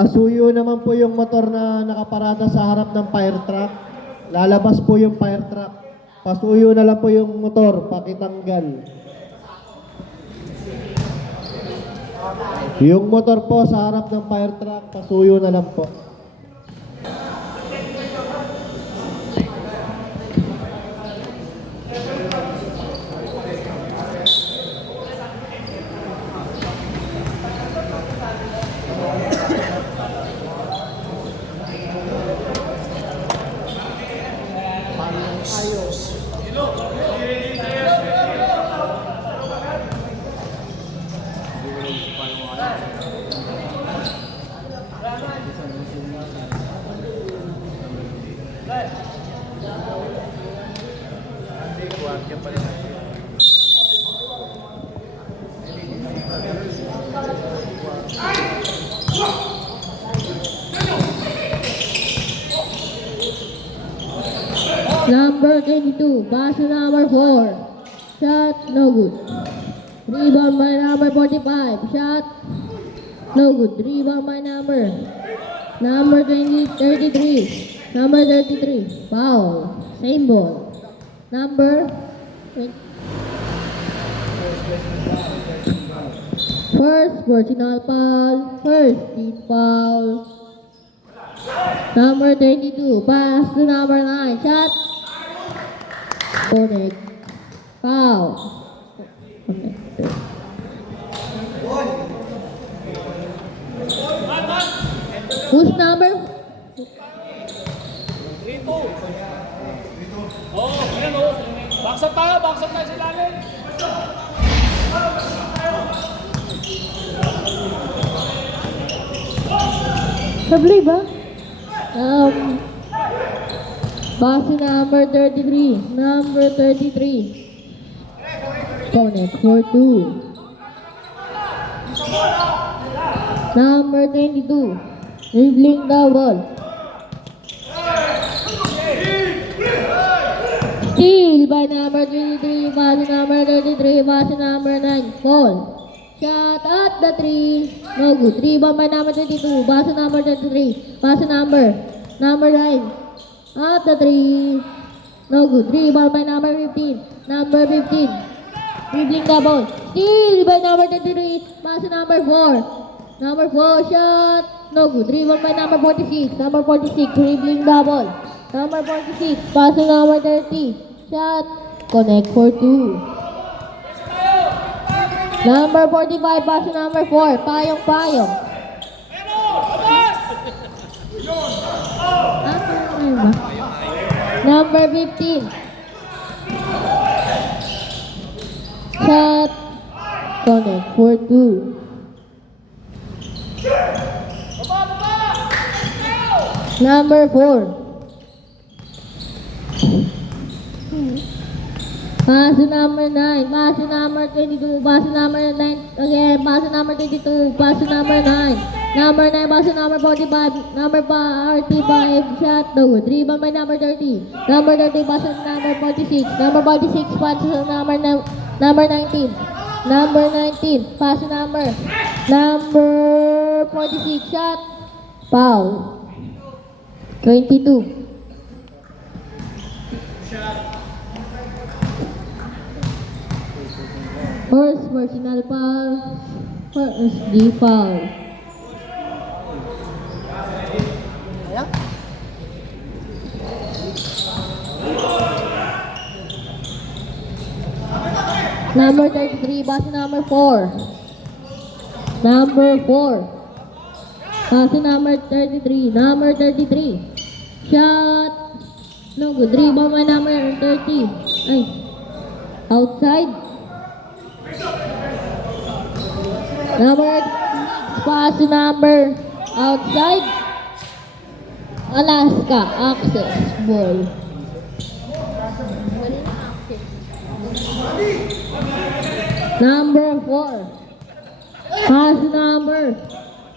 Pasuyo naman po yung motor na nakaparada sa harap ng fire truck. Lalabas po yung fire truck. Pasuyo na lang po yung motor, pakitanggal. Yung motor po sa harap ng fire truck, pasuyo na lang po. Number 22, pass to number 4. Shot, no good. Rebound by number 45. Shot, no good. Rebound by number 33. Number 33, foul. Same ball. Number 20. First personal foul. First team foul. Number 22, pass to number 9. Shot. Connect. Foul. Connected. Who's number? Oh, yan o. Baksat tayo sa ilalim. Sabli ba? Base number 33. Number 33. Connect for 2. Number 22. Dribbling the ball. Steal by number 23. Base number 33. Base number 9. Fall. Shot at the 3. No good. Rebound by number 22. Base number 33. Base number 9. At the 3. No good. Rebound by number 15. Number 15. Dribbling the ball. Steal by number 23. Pass to number 4. Number 4 shot. No good. Rebound by number 46. Number 46. Dribbling the ball. Number 46. Pass to number 30. Shot. Connect for 2. Number 45. Pass to number 4. Payong. Number 15. Shot. Connect for 2. Number 4. Pass to number 9. Pass to number 22. Pass to number 9. Again. Pass to number 22. Pass to number 9. Number 9, pass to number 45. Number 45, shot, no good. Rebound by number 30. Number 30, pass to number 46. Number 46, pass to number 19. Number 19, pass to number 46, shot, foul. 22. First personal foul. First D foul. Number 33, pass to number 4. Number 4. Pass to number 33. Number 33. Shot. No good. Rebound by number 30. Ay. Outside. Number 6. Pass to number outside. Alaska. Access. Ball. Number 4. Pass to number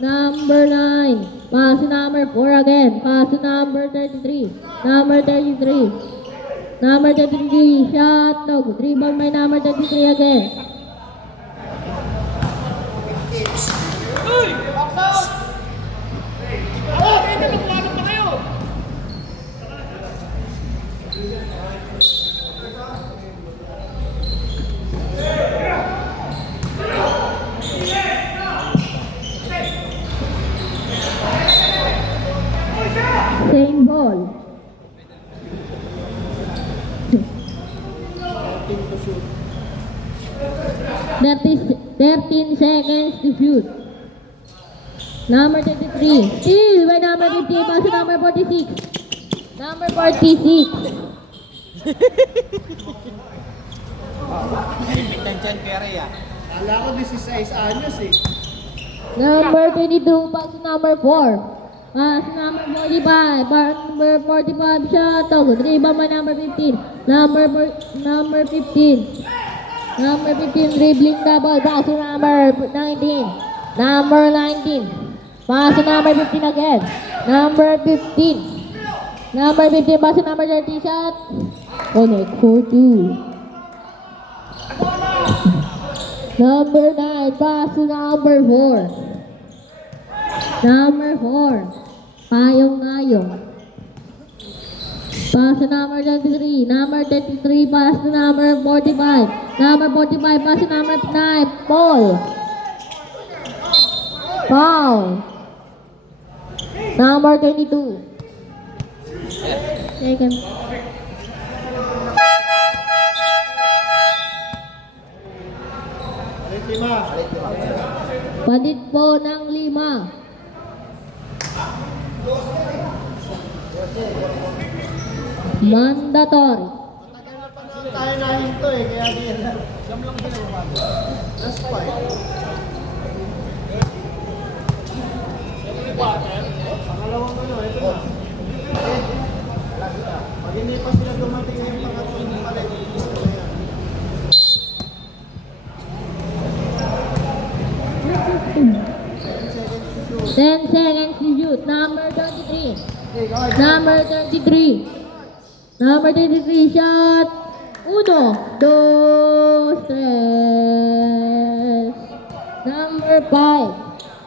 9. Pass to number 4 again. Pass to number 33. Number 33. Number 33. Shot. No good. Rebound by number 33 again. 13 seconds to shoot. Number 33. Steal by number 50. Pass to number 46. Number 46. Kala ko 16 anyos eh. Number 22. Pass to number 4. Pass to number 45. Number 45 shot. Good rebound by number 15. Number 15. Number 15 dribbling double. Pass to number 19. Number 19. Pass to number 15 again. Number 15. Number 15 pass to number 30 shot. Connect for 2. Number 9 pass to number 4. Number 4. Payong-ngayong. Pass to number 33. Number 33 pass to number 45. Number 45 pass to number 9. Paul. Foul. Number 22. Second. Palit po ng 5. Mandatory. Tayo na hinto eh, kaya di yan. Last fight. Pangalawang ano, ito na. Pag hindi pa sila dumating yung pangatlong palit, ilis ko na yan. 10 seconds to shoot. Number 33. Number 33. Number 33 shot. 1, 2, 3. Number 5.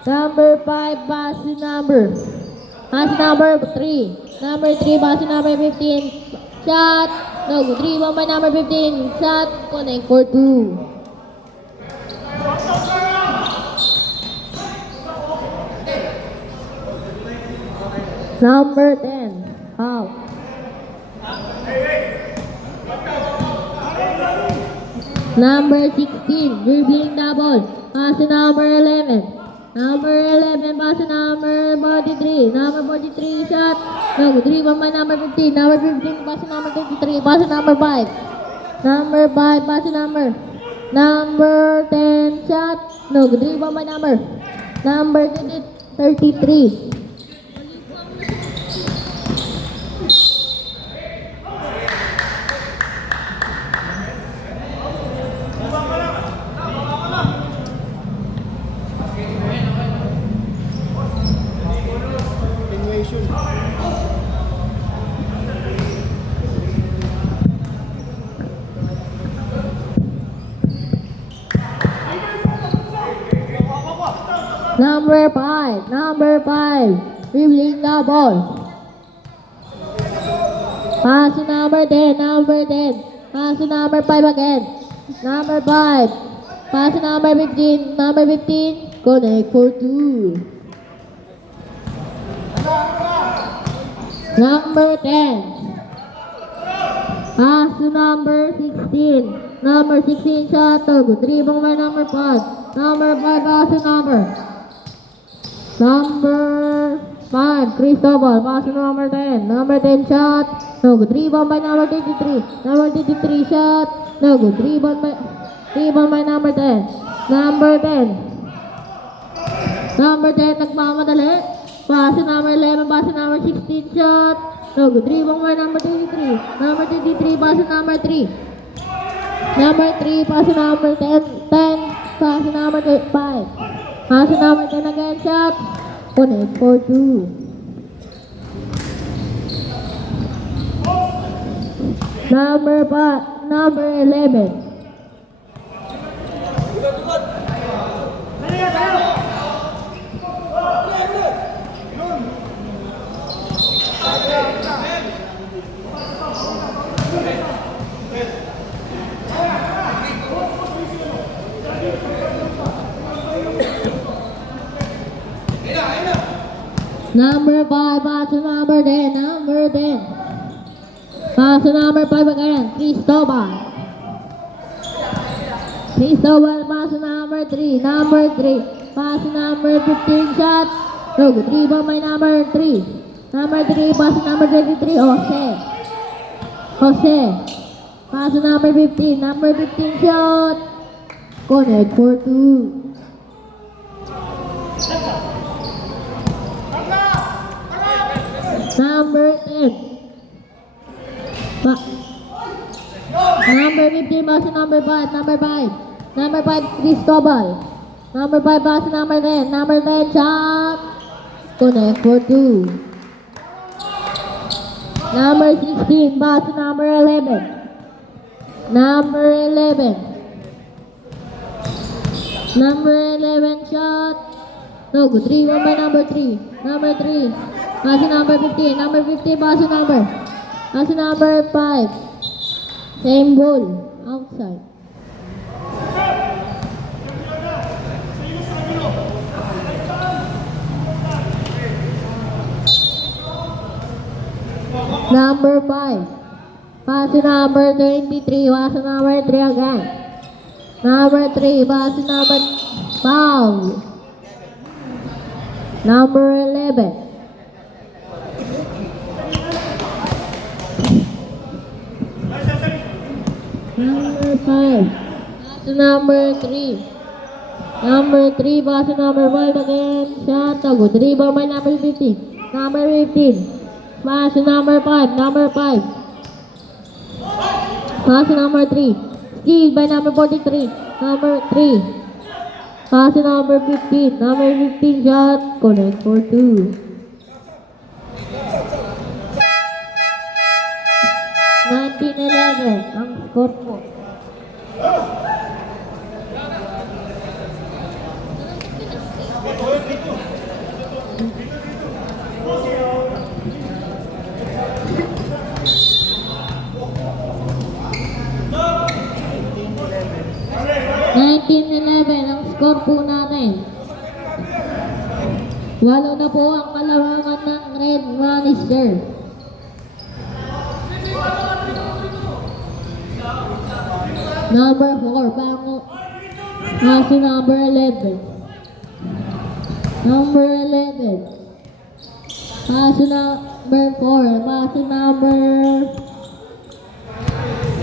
Number 5 pass to number. Pass to number 3. Number 3 pass to number 15. Shot. No, good rebound by number 15. Shot. Connect for 2. Number 10. Out. Number 16. Dribbling double. Pass to number 11. Number 11 pass to number 43. Number 43 shot. No, good rebound by number 15. Number 15 pass to number 23. Pass to number 5. Number 5 pass to number. Number 10 shot. No, good rebound by number. Number 33. Continuation. Number 5. Number 5. Dribbling double. Pass to number 10. Number 10. Pass to number 5 again. Number 5. Pass to number 15. Number 15. Connect for 2. Number 10. Pass to number 16. Number 16 shot. Good rebound by number 5. Number 5 pass to number. Number 5, Cristobal, pass to number 10. Number 10 shot. No good rebound by number 33. Number 33 shot. No good rebound by number 10. Number 10. Number 10 nagmamadali. Pass to number 11, pass to number 16 shot. No good rebound by number 33. Number 33 pass to number 3. Number 3 pass to number 10. 10 pass to number 5. Pass to number 10 again shot. Connect for 2. Number 5, number 11. Number 5, pass to number 10. Number 10. Pass to number 5 again. Cristobal. Please double pass to number 3. Number 3. Pass to number 15. Shot. No good. Rebound by number 3. Number 3. Pass to number 23. Jose. Pass to number 15. Number 15. Shot. Connect for 2. Number 10. Number 15 pass to number 5. Number 5. Number 5 Cristobal. Number 5 pass to number 10. Number 10 shot. Connect for 2. Number 16 pass to number 11. Number 11. Number 11 shot. No good. 3-1 by number 3. Number 3. Pass to number 15. Number 15 pass to number. Pass to number 5. Same ball. Outside. Number 5. Pass to number 23. Pass to number 3 again. Number 3. Pass to number 5. Number 11. Number 5. Pass to number 3. Number 3. Pass to number 5 again. Shot. Good. Rebound by number 15. Number 15. Pass to number 5. Number 5. Pass to number 3. Steal by number 43. Number 3. Pass to number 15. Number 15 shot. Connect for 2. 19-11 ang score po. Ang score po natin. 8 na po ang kalamangan ng Red Manister. Number 4, bango. Pass to number 11. Number 11. Pass to number 4. Pass to number...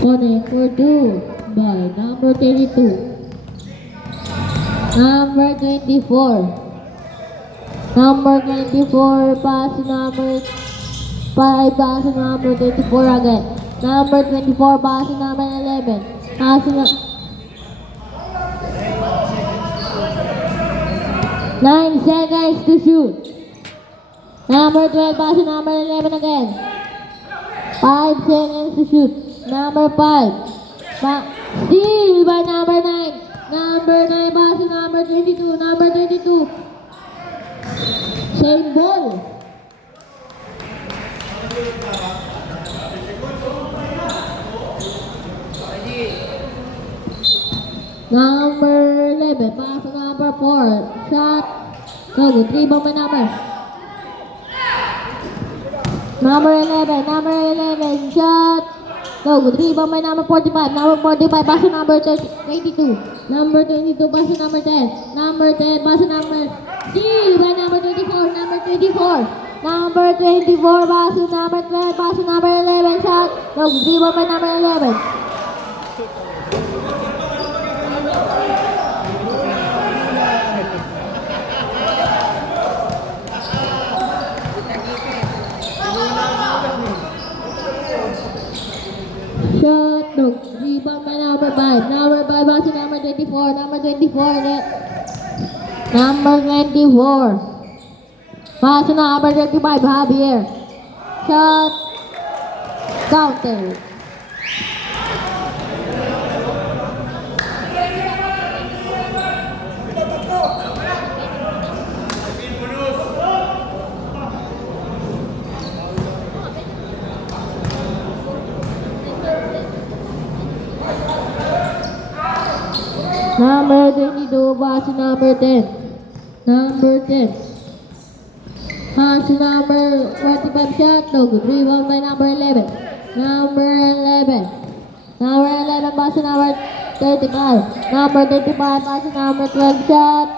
Connect for 2 by number 32. Number 24. Number 24, pass to number 5, pass to number 24 again. Number 24, pass to number 11. Pass to 9 seconds to shoot. Number 12, pass to number 11 again. 5 seconds to shoot. Number 5. Steal by number 9. Number 9, pass to number 22. Number 22. Same ball. Number 11, pass to number 4. Shot. No good. Rebound by number. Number 11, shot. No good. Rebound by number 45. Number 45, pass to number 22. Number 22, pass to number 10. Number 10, pass to number... Steal by number 24. Number 24. Number 24, pass to number 12. Pass to number 11. Shot. No good. Rebound by number 11. Shot. No. Rebound by number 5. Number 5, pass to number 24. Number 24. Number 24. Pass to number 35, Javier. Shot. Counter. Number 22, pass to number 10. Number 10. Pass to number 25 shot. No good. Rebound by number 11. Number 11. Number 11 pass to number 35. Number 35, pass to number 12, shot.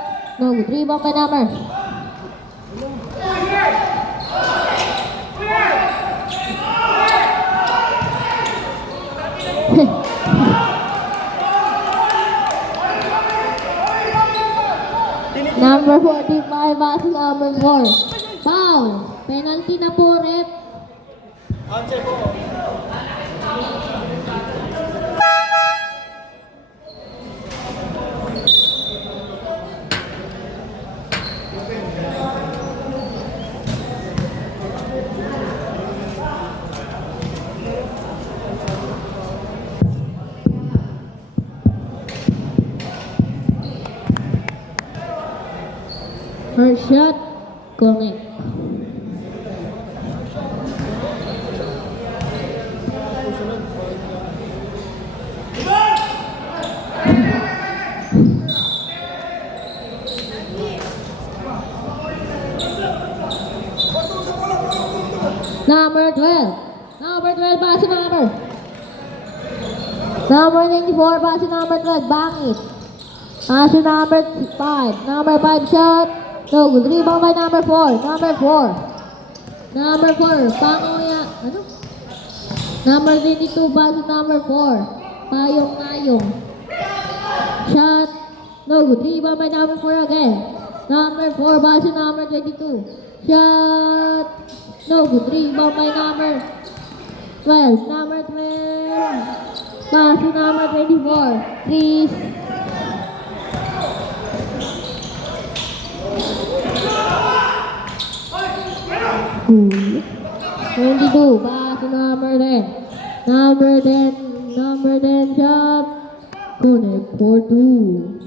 No good. Rebound by number. Number 45, pass to number 4. Foul. Penalty na po, rep. Answer po. First shot, correct. Number 12. Number 12, pass to number. Number 94, pass to number 12. Bangit. Pass to number 5. Number 5 shot. No good. Rebound by number 4. Number 4. Number 4. Panguya. Ano? Number 22, pass to number 4. Payong-nayong. Shot. No good. Rebound by number 4 again. Number 4, pass to number 22. Shot. No good. Rebound by number 12. Number 12. Pass to number 24. Please. Cool. 22. Pass to number 10. Number 10. Number 10 shot. Connect for 2.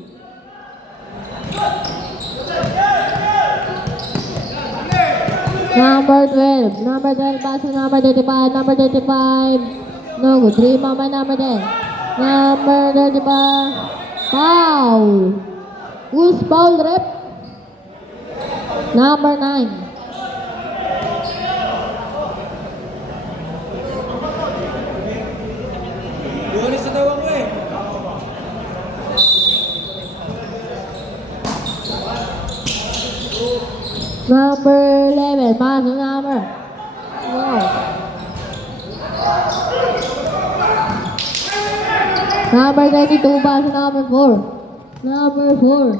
Number 12. Number 12 pass to number 35. Number 35. No good. Rebound by number 10. Number 35. Foul. Who's foul, rep? Number 9. Buwalis sa tawang ko eh. Number 11. Pass to number. Wow. Number 32. Pass to number 4. Number 4.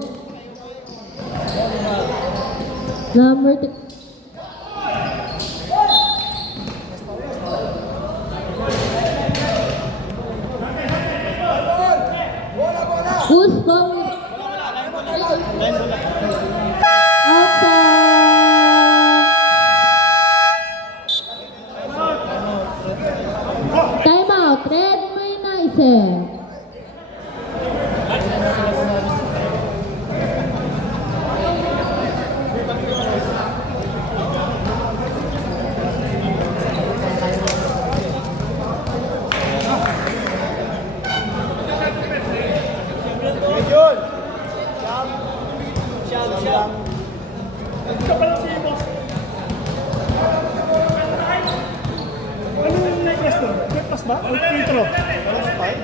Number Who's from Time out. Red may naisip. Yun! Siyam. Ito pala si boss. Ano yung necklace doon? Necklace ba? O intro? Five?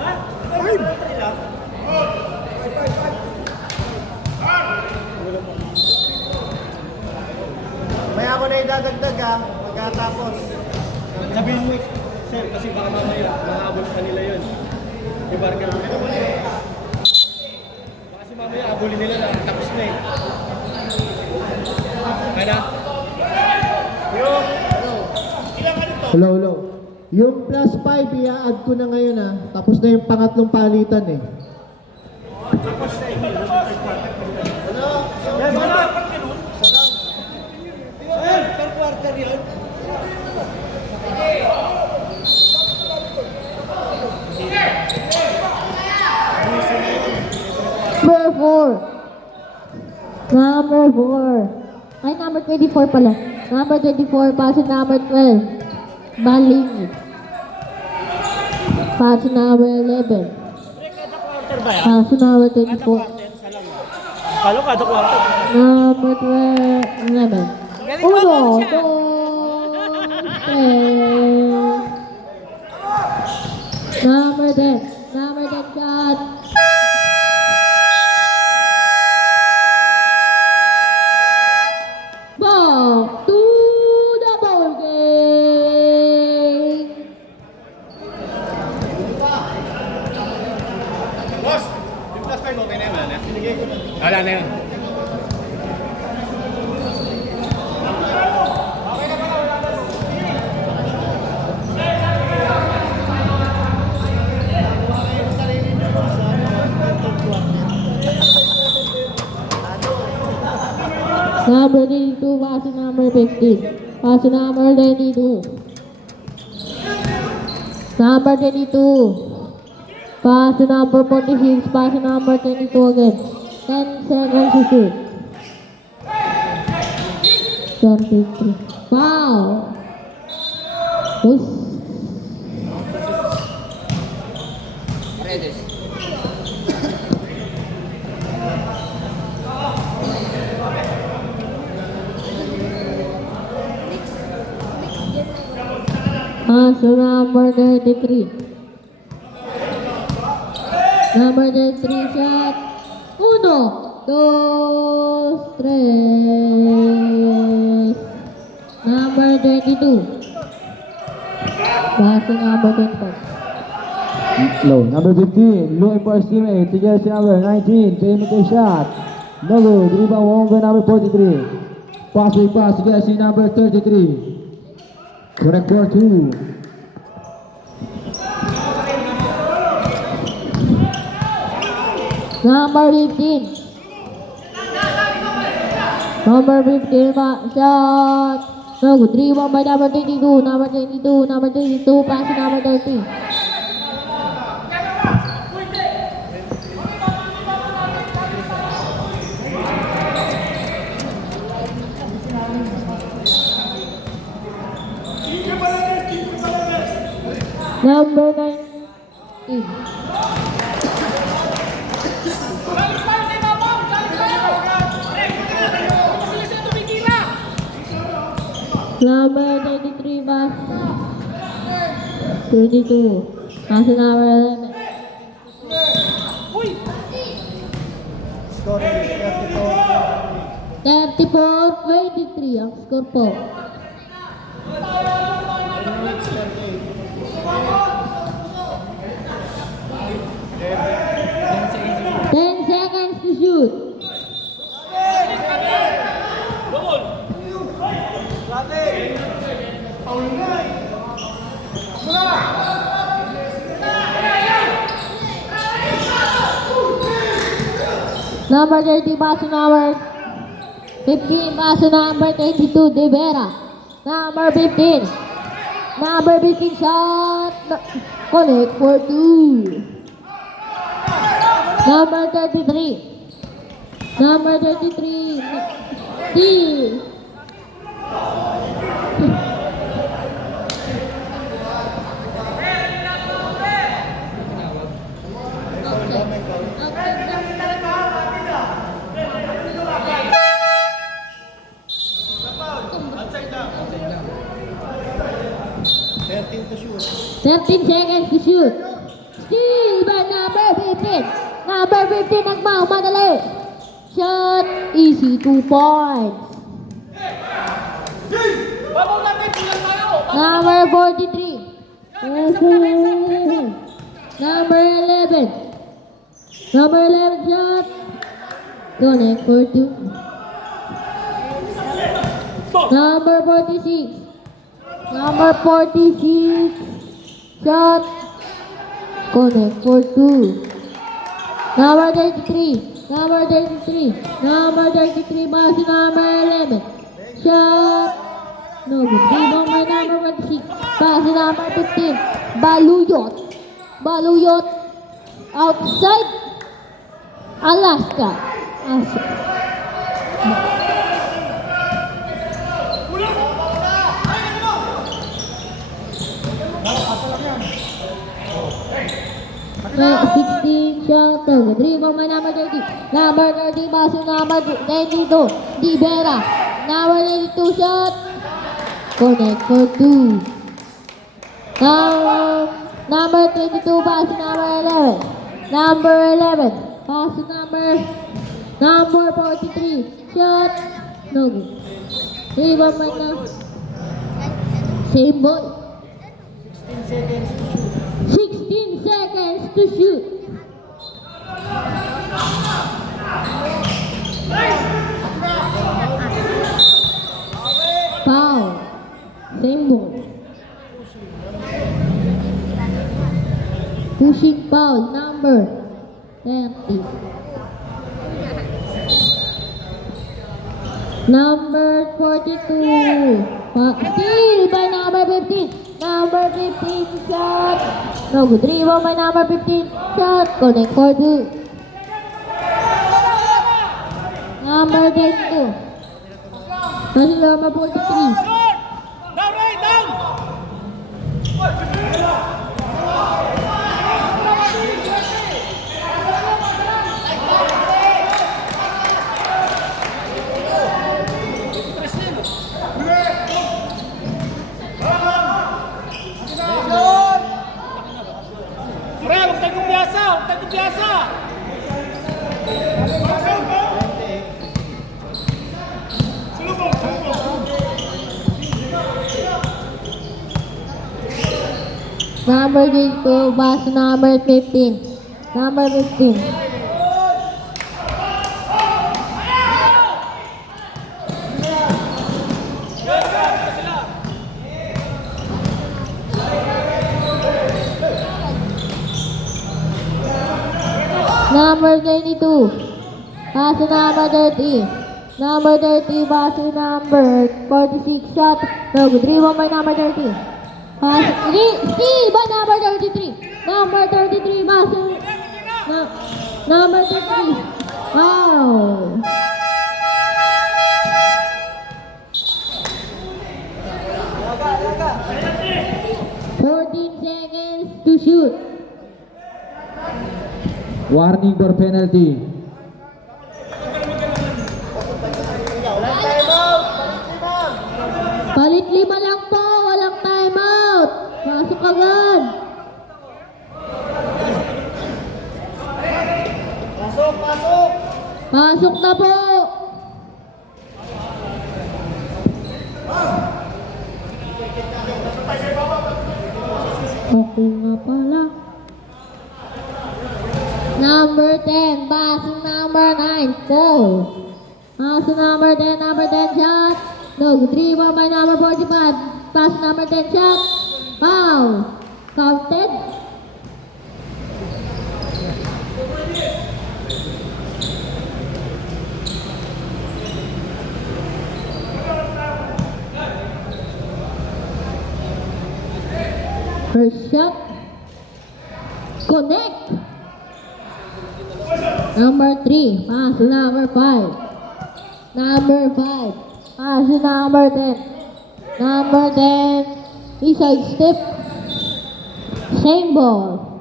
Ha? Five? May ako na idadagdag ha, pagkatapos. Sabihin mo, sir, kasi baka mamaya mahabol sa kanila yun. Ibarga mo. Baka si mamaya abulin nila na tapos na eh. Kaya na? Yung, Hello. Yung plus 5, i-add ko na ngayon ha. Tapos na yung pangatlong palitan eh. per quarter yun. Number 4. Number 4. Ay, number 24 pala. Number 24, pass to number 12. Baling. Pass to number 11. Kada quarter ba yan? Pass to number Kada 24. quarter, isa lang. Kalo kada quarter. Number 11. Galing Uno, mo siya. dos, tres. Number 10. Number 10 shot. Back to the ball game. Boss, yung plus 5 okay na yun, wala na? Binigay ko na. Wala na yun. Number 22, pass to number 15. Pass to number 22. Number 22. Pass to number 46. Pass to number 22 again. 10 seconds to shoot. 33. Foul. Push. Pass to number 33. Number 33 shot. 1, 2, 3. Number 22. Pass to number 25. Low. Number 15, looking for his teammate to get his number 19. Perimeter shot. No good. Rebound won by number 43. Pass to get his number 33. Correct for 2. Number 15. Number 15, shot. No good. Rebound by number 22. Number 22. Number 22. Pass to number 30. Number 19. Number 23, pass. 22. Pass to number 11. Score is 34-23 ang score po. Ten seconds to shoot. Number 30, pass to number 15, pass to number 22, De Vera. Number 15. Number 15 shot. Connect for 2. Number 33. Number 33. Steal. to shoot. 13 seconds to shoot. Steal by number 15. Number 15 nagmamadali. Shot. Easy 2 points. Number 43. Number 11. Number 11 shot. Connect for 2. Number 46. Number 46. Shot. Connect for 2. Number 33. Number 33. Number 33. Basi number 11. Shot. No good. Rebound by number 46. Basi number 15. Baluyot. Baluyot. Outside. Alaska. May 16 shot. Rebound by number 30. Number 30. Basi number 92. Di Vera. Number 92 shot. Connect for 2. Number 22 pass number 11. Number 11. Pass to number 43. Shot. No good. Rebound by now. Same ball. 16 seconds to shoot. Foul. Same ball. Pushing foul number 30. Number 42. Steal by number 15. Number 15 shot. No good. Rebound by number 15. Shot. Connect for two. Number 22. Kasi number 43. Down, right, down! Pre, huwag tayo kumpiyansa! Huwag tayo kumpiyansa! Number 22, pass to number 15. Number 15. Number 22, pass to number 30. Number 30, pass to number 46. Shot. No good. Rebound by number 30. Pass. Steal by number 33. Number 33, pass to number 33. Wow. Seconds to shoot. Warning for penalty. Palit 5 lang po, walang timeout. Pasok agad. Pasok na po. Ako nga pala. Number 10, passing number 9, foul. Passing number 10, shot. No, good. Rebound by number 45. Pass number 10, shot. Foul. Counted. First shot. Connect. Number 3, pass to number 5. Number 5, pass to number 10. Number 10, inside step. Same ball.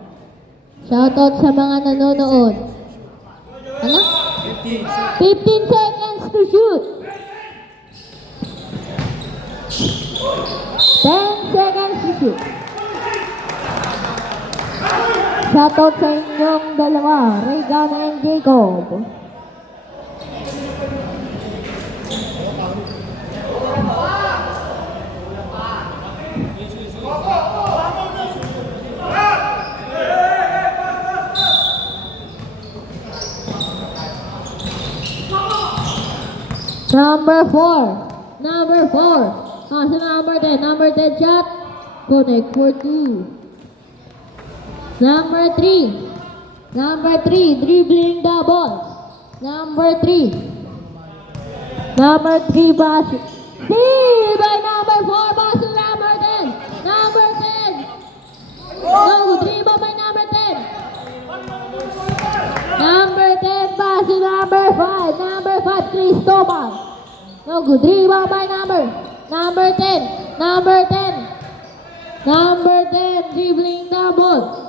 Shoutout sa mga nanonood. Ano? 15 seconds to shoot. 10 seconds to shoot. Shoutout sa inyong dalawa, Regan and Jacob. Number 4. Pass to number 10. Number 10 shot. Connect for 2. Number 3, dribbling the ball. Number 3 pass. Steal by number 4, pass to number 10. Number 10. No, dribble by number 10. Number 10 pass to number 5. Number 5, Cristobal. No, good. Dribble by number 10. Number 10, dribbling the ball.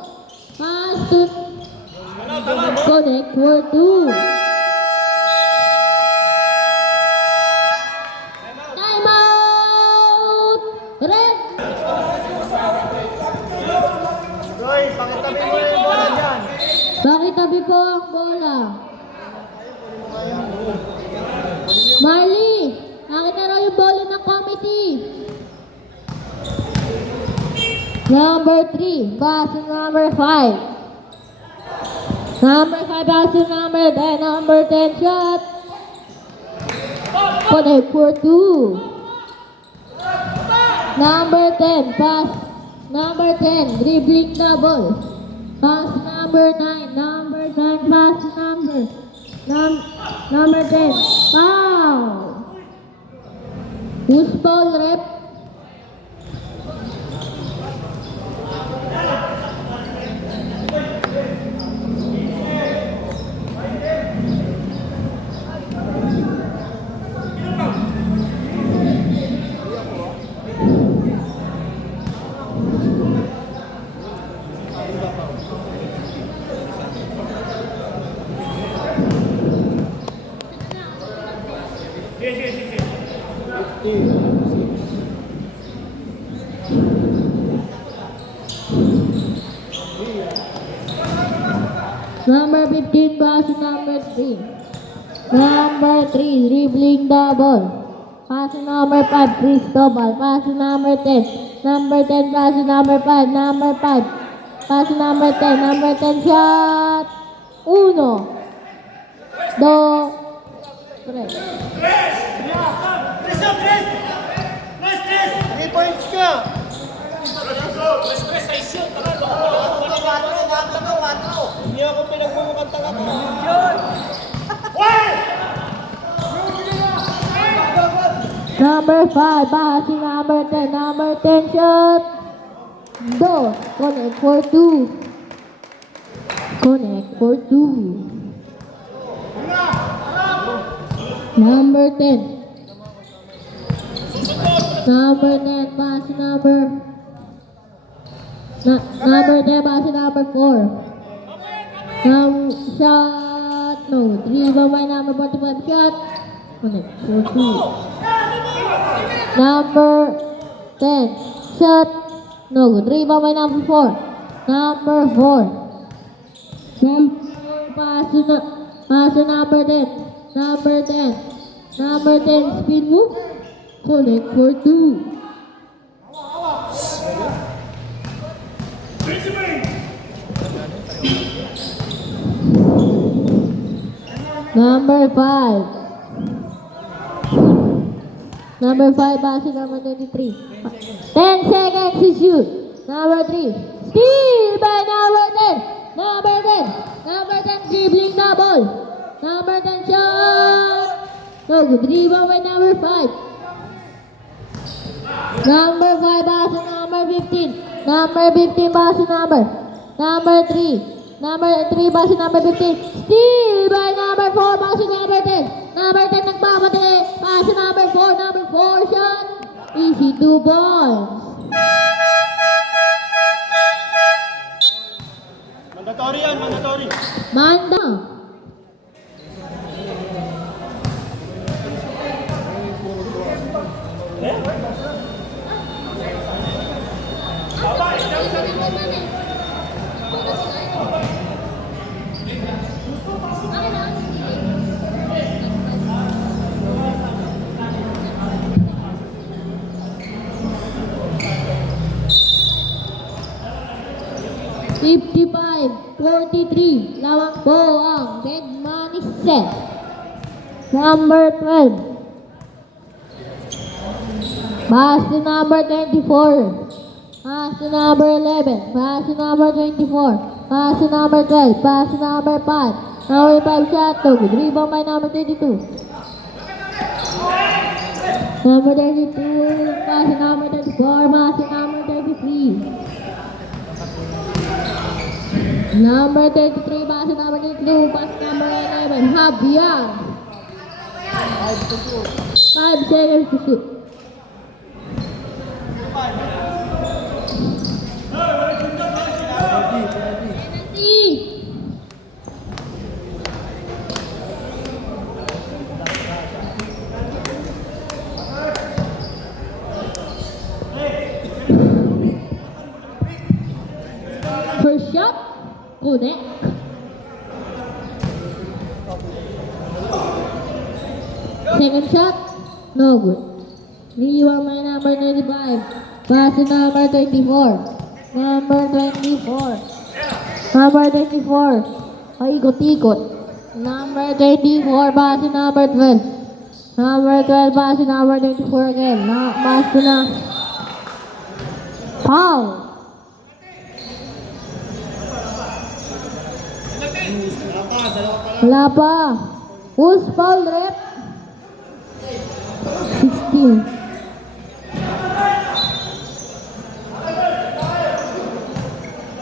Pass to connect for 2. Timeout! Red! Roy, pakitabi mo yung bola dyan. Marley, akin na raw yung bola ng committee. Number 3, pass to number 5. Number 5, pass to number 10. Number 10, shot. Connect for 2. Number 10, pass. Number 10, dribbling double. Pass number 9. Number 9, pass number 10. Foul. Who's ball, rep? Number 15, pass to number 3. Number 3, dribbling double. Pass to number 5, Cristobal. Pass to number 10. Number 10, pass to number 5. Number 5, pass to number 10. Number 10, shot. 1, 2, 3. 3 points ka! Hindi ako pinagmumukanta ka pa. Number 5, pass to number 10. Number 10, shot. 2, connect for 2. Connect for 2. Number 10. Number 10, pass to number. Number 10, pass to number 4. Shot. No. 3 by number 45, shot. Connect for 2. Number 10, shot. No. 3 by number 4. Number 4. Pass to number 10. Number 10. Number 10, spin move. Connect for 2. Number 5. Number 5, pass to number 23. 10 seconds to shoot. Number 3. Steal by number 10. Number 10. Number 10, dribbling double. Number 10, shot. No good. Rebound by number 5. Number 5, pass to number 15. Number 15, pass to number 3. Number 3, pass to number 15. Steal by number 4, pass to number 10. Number 10, nagpapatay. Pass to number 4. Number 4, shot. Easy 2 balls. Mandatory yan, mandatory. Manda. $55-43. Lawak po ang big money set. Number 12. Pass to number 24. Pass to number 11. Pass to number 24. Pass to number 12. Pass to number 5. Number 5 shot. To good. Rebound by number 22. Number 32. Pass to number 34. Pass to number 33. Number 33, pass to number 32, pass to number 11, Javier. 5 seconds to shoot. Penalty. First shot. Connect. Second shot. No good. Rebound by number 95. Pass to number 24. Number 24. Number 24. Paikot-ikot. Number 24. Pass to number 12. Number 12. Pass to number 24 again. Pass to na. Foul. Wala pa. Who's foul, rep? 16.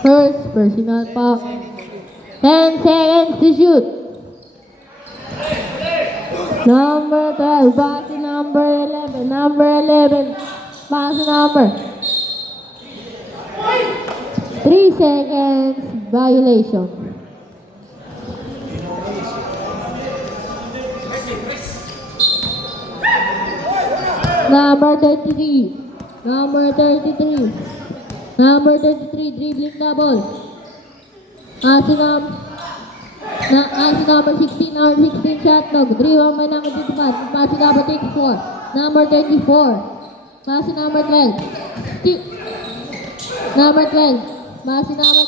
First personal foul. 10 seconds to shoot. Number 12, pass to number 11. Number 11, pass to number. 3 seconds violation. Number 33. Number 33. Number 33, dribbling double. As number 16, number 16 shot no. Rebound by number 25. Pass to number 34. Number 24. Pass to number 12. Number 12. Pass to number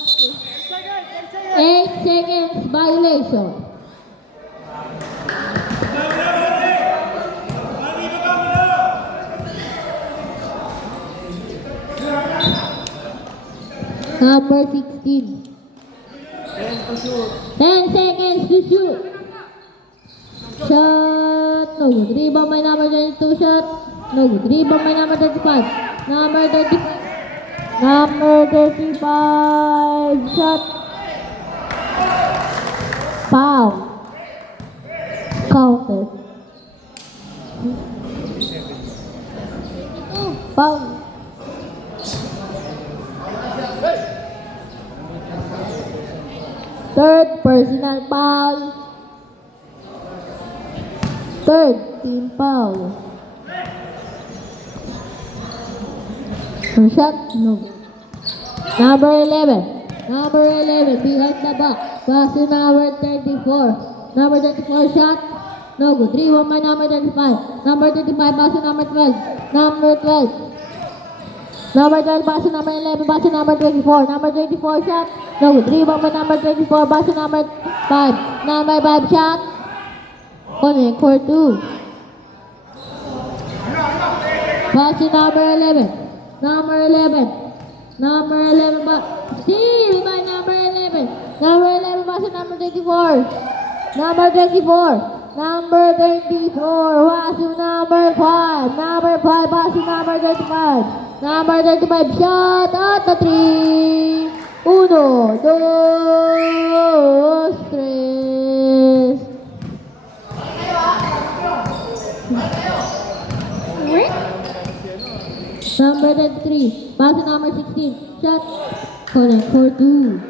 8 seconds violation. Number 16. 10 seconds to shoot. Shot. No good. Rebound by number 22. Shot. No good. Rebound by number 35. Number 35. Number 35. Shot. Foul. Counted. Foul. Third personal foul. Third team foul. Shot, no. Number 11. Number 11, behind the back. Pass to number 34. Number 34 shot. No good. Rebound by number 35. Number 35, pass to number 12. Number 12. Number 12, pass to number 11, pass to number 24. Number 24 shot. No good. Rebound by number 24, pass to number 5. Number 5 shot. Connect for 2. Pass to number 11. Number 11. Number 11, steal by number 11. Number 11, pass to number 24. Number 24. Number 24, pass to number 5. Number 5, pass to number 35. Number 35, shot at the 3. 1, 2, 3. Number 33, pass to number 16. Shot, connect for 2.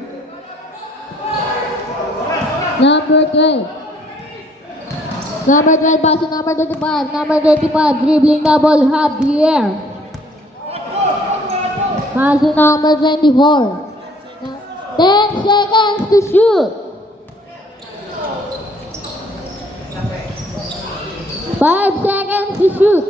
Number 12. Number 12, pass to number 35. Number 35, dribbling double, half the air. Pass to number 24. 10 seconds to shoot. 5 seconds to shoot.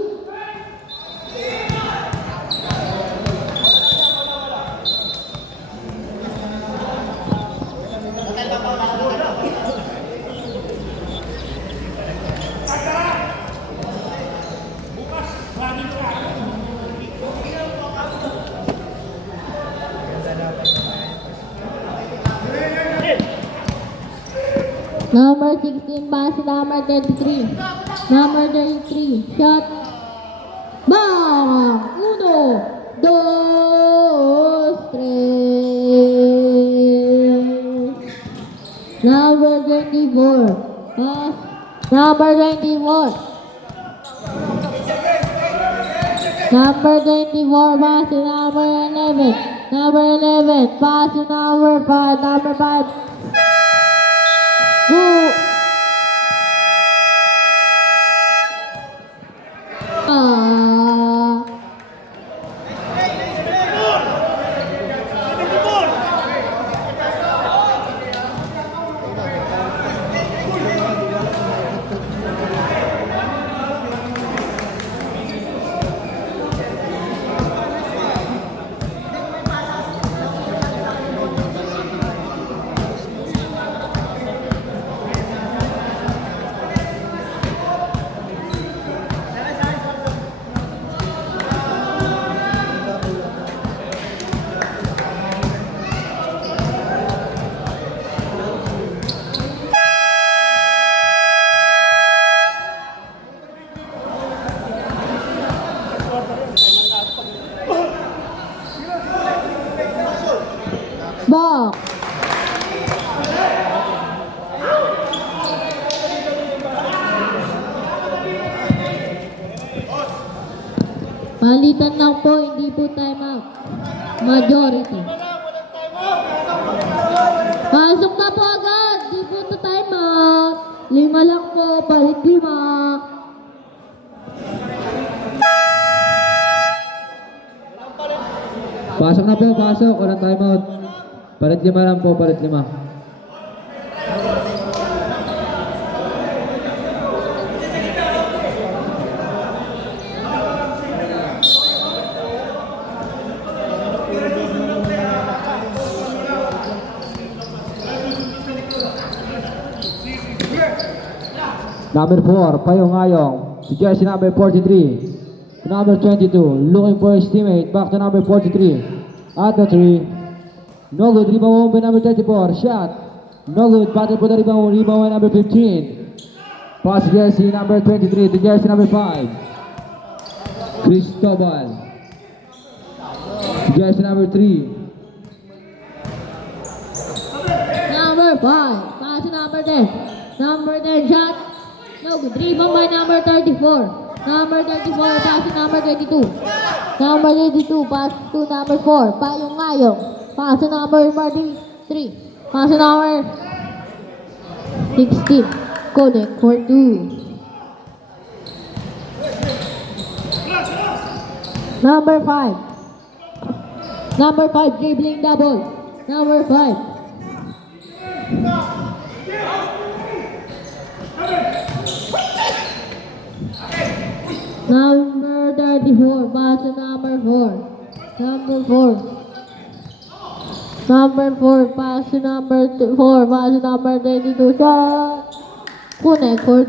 Number 16, pass to number 33. Number 33, shot. Bang! 1, 2, 3. Number 24, pass. Number 24. Number 24, pass to number 11. Number 11, pass to number 5. Number 5. Go! Palitan lang po, hindi po time out. Majority. Pasok na po agad, hindi po ito time out. 5 lang po, palit 5. Pasok na po, pasok. Walang timeout. Palit 5 lang po, palit 5. Number 4, Payong Ayong. Si jersey number 43. Number 22, looking for his teammate. Back to number 43. At the 3. No good. Rebound by number 34. Shot. No good. Battle for the rebound. Rebound by number 15. Pass jersey number 23 to jersey number 5. Cristobal. Jersey number 3. Number 5, pass to number 10. Number 10 shot. No good. Rebound by number 34. Number 34, pass to number 22. Number 22, pass to number 4. Payong Ayong. Pass to number 3. Pass to number 16. Connect for 2. Number 5. Number 5, dribbling double. Number 5. Number 34, pass to number 4. Number 4. Number 4, pass to number 4. Pass to number 22. Shot. Connect for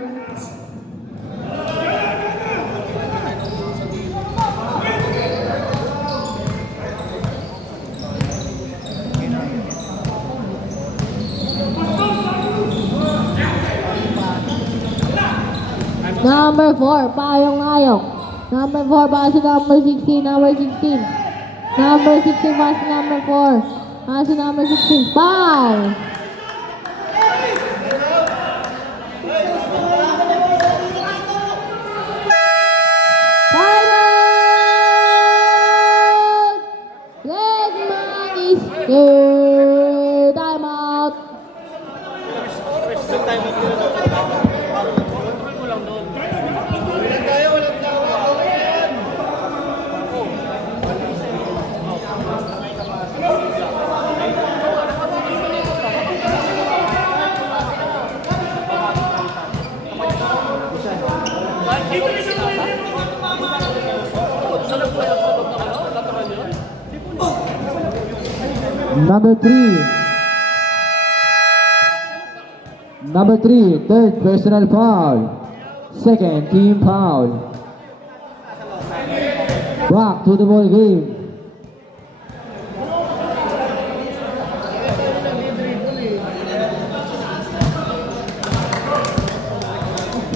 Number 4, Payong Ayong. Number 4, pass to number 16. Number 16. Number 16, pass to number 4. Pass to number 16. Foul! Timeout! Legman is here. Timeout! Number 3. Number 3, third personal foul. Second team foul. Back to the ball game.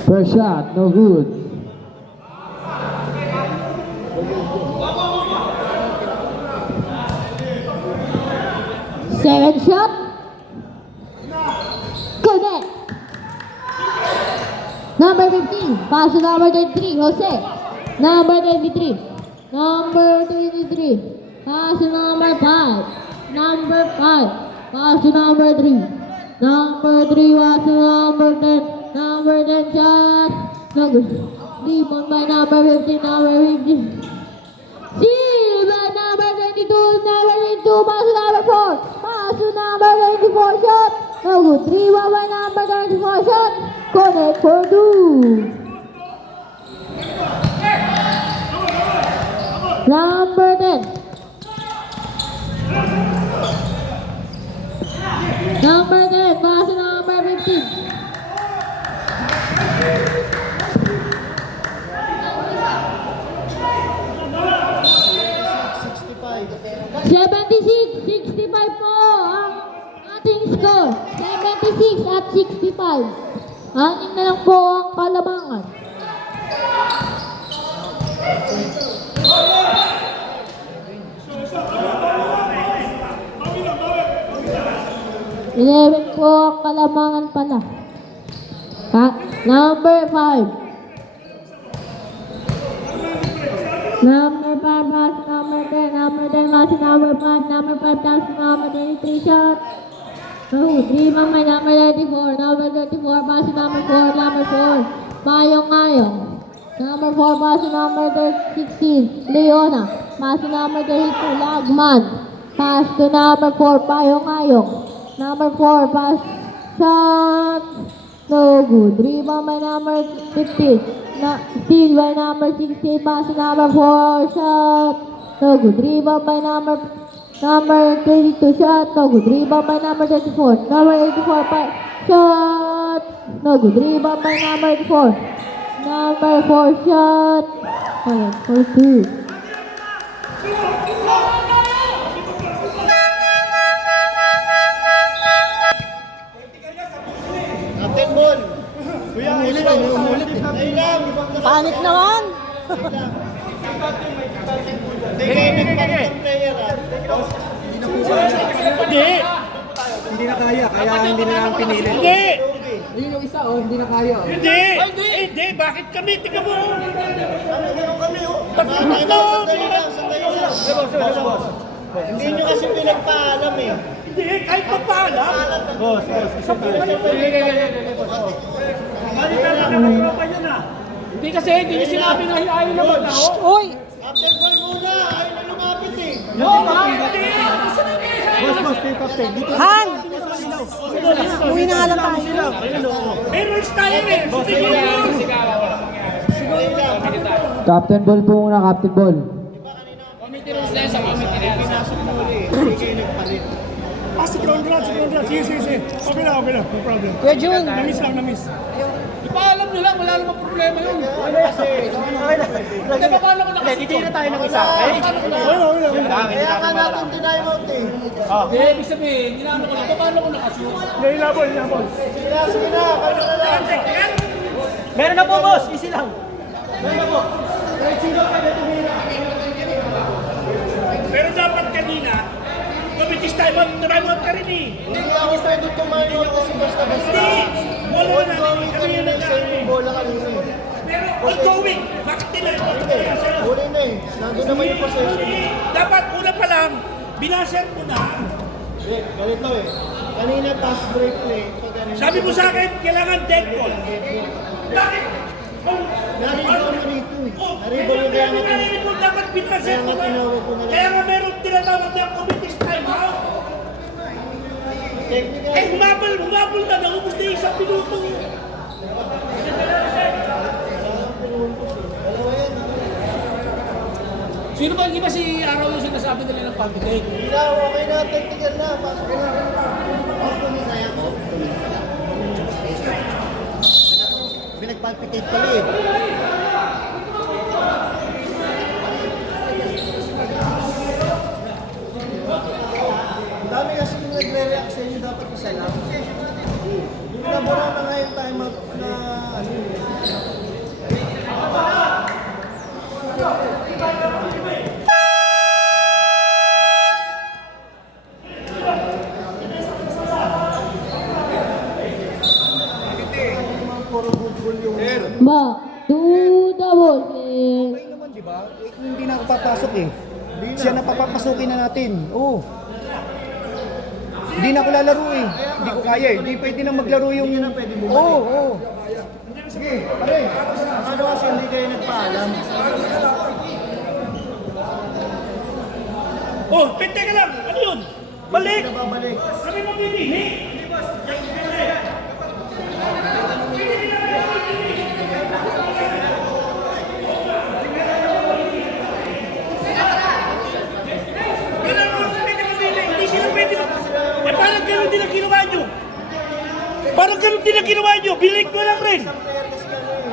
First shot, no good. Second shot. Connect. Number 15. Pass to number 23. Jose. Number 23. Number 23. Pass to number 5. Number 5. Pass to number 3. Number 3. Pass to number 10. Number 10 shot. No good. Rebound by number 15. Number 15. See by number 22. Number 22. Pass to number 4. Pass to number 24 shot. No good. Rebound by number 24 shot. Connect for 2. Number 10. Number 10. Pass to number 15. $76-65 po ang ating score. 76 at 65. Anin na lang po ang kalamangan. Eleven po ang kalamangan pala. Number 5. Number 5, pass number 10. Number 10, pass number 5. Number 5, pass number 23, shot. No, 3 mamay, number 34. Number 34, pass number 4. Number 4, Mayong. Number 4, pass number 16, Leona. Pass number 32, Lagman. Pass to number 4, Mayong. Number 4, pass shot. No good. Rebound by number 15. Steal by number 16. Pass to number 4. Shot. No good. Rebound by number 32. Shot. No good. Rebound by number 34. Number 84. Shot. No good. Rebound by number 84. Number 4. Shot. Okay, for 2. Captain Ball. Kuya, umulit lang. Ayun lang. Panik naman. Hindi na kaya hindi na lang pinili. Hindi! Yun yung isa, oh, hindi na kaya. Hindi! Hindi! Bakit kami? Tingnan mo! Kami, oh. Sandali lang. Hindi nyo kasi pinagpaalam eh. Hindi! Kahit pa paalam! Hindi kasi, hindi niya sinabi na ayaw naman ako. Uy! Captain Ball muna. Ayaw na lumapit eh. Hindi! Han! Uwi na nga lang tayo. May rules tayo eh! Sige mo! Captain Ball po muna, Captain Ball. Si ground run. Sige. Okay lang. No problem. Kuya Jun. Na-miss. Ipaalam nyo lang, wala namang problema yun. Hindi, paano ko nakasuot? Hindi na tayo ng isa. Kaya ka natin deny out eh. Hindi, ibig sabihin, ginano ko lang, paano ko nakasuot? Inabol. Sige na. Kaya na lang. Meron na po, boss. Easy lang. Pero dapat kanina, kumitis time out ka rin eh. Hindi ako pwede tumayo kasi basta-basta. Hindi! Wala na Ongoing natin kanina kanina sa yung bola kanina eh. Pero ongoing, bakit tinatawag Hindi, ka sa'yo? huli na eh. Nandun naman yung possession. Dapat una pa lang, binaset mo na. Eh, ganito eh. Kanina pass break play. So, ganito. Sabi mo sa akin, kailangan dead ball. Bakit? Naribol na rito eh. Oh, Naribol na kaya nga naribol, dapat binaset mo na. tinawag ko na lang. Kaya nga meron tinatawag na committee's time out. Technical. Eh, humabol na, naubos na yung isang minuto. Sino ba yung iba si Araw yung sinasabi nila ng pag-take? Hindi na, okay na. Technical na. Pasok na. Pasok na saya ko. Pinagpalpitate pala eh. Ang dami kasi yung nagre-react sa inyo dapat masaya. Nabura na nga yung time out na ano eh. Puro good yung Ba, to the ball. Okay naman, di ba? Hindi na ako papasok eh. Siya na papapasukin na natin. Oo. Hindi na ako lalaro eh. Hindi ko kaya eh. Hindi pwede na maglaro yung... Hindi na pwede mo. Oo. Sige, pare. Ano kasi hindi kayo nagpaalam? Oh, teka lang, ano yun? Balik! Hindi na babalik. Sabi mo bibili? Hindi sila pwede mag... Eh, parang ganun din ang ginawa nyo. Parang ganun din ang ginawa nyo. Bilig mo lang rin.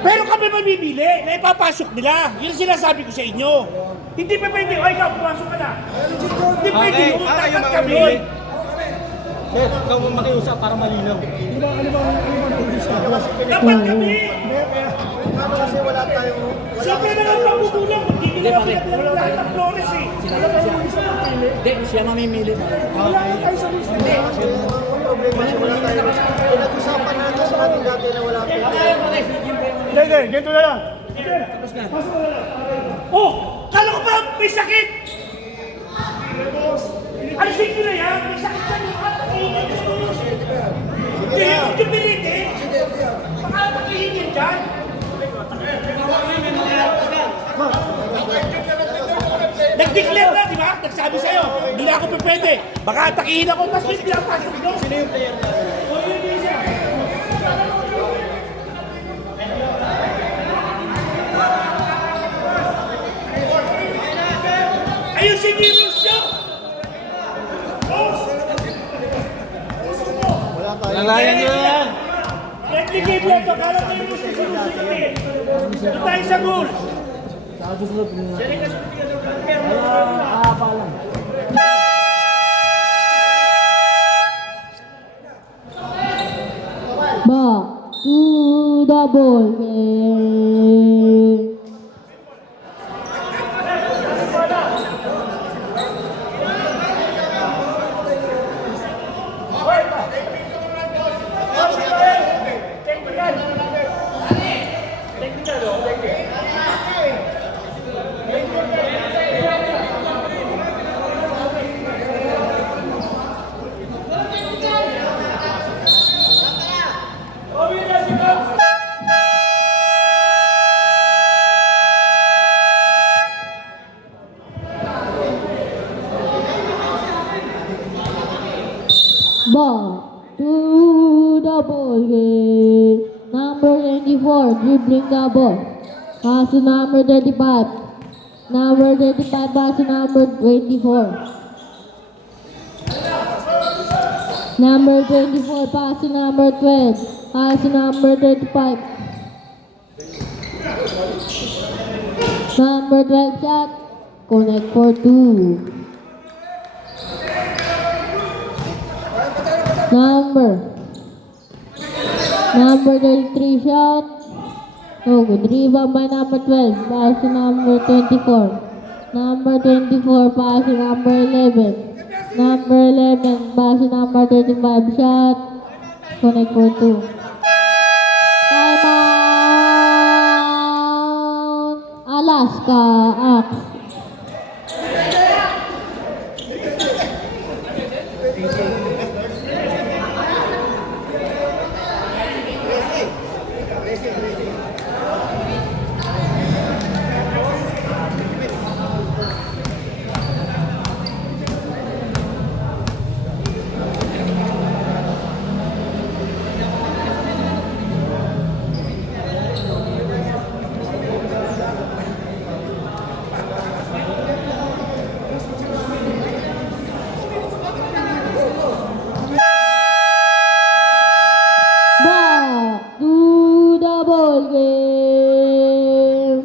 Pero kami mabibili na ipapasok nila. Yun ang sinasabi ko sa inyo. Hindi pa pwede, o ikaw, pumasok ka na. Hindi pwede yun. Dapat kami. Sir, ikaw mo makiusap para malinaw. Dapat kami. Ano kasi wala tayong... Siyempre na nga pagbubulang. Hindi nila pinabulang lahat ng Flores eh. Hindi, siya mamimili. Problema kasi wala tayong... Pinag-usapan natin sa ating dati na wala tayong... Hindi, ganito na lang. Oh, Kala ko ba may sakit? Ano sige na yan? May sakit ka nyo. Hindi, hindi pilitin. Baka pagkihingin dyan. Nag-declare na, di ba? Nagsabi sa'yo, hindi na ako pwede. Baka atakihin ako, tapos hindi lang pasok nyo. Sino yung player na? Ayusin niyo yung rules nyo! Lalayan nyo yan. Friendly game lang ito, kala ko yung rules nyo kami. Ito tayo sa rules. Back to the ball game. Ball to the ball game. Number 24, dribbling the ball. Pass to number 35. Number 35, pass to number 24. Number 24, pass to number 12. Pass to number 35. Number 12 shot. Connect for 2. Number 33 shot. No good. Rebound by number 12. Pass to number 24. Number 24. Pass to number 11. Number 11. Pass to number 35 shot. Connect for 2. Timeout. Alaska Axe. Back to the ball game.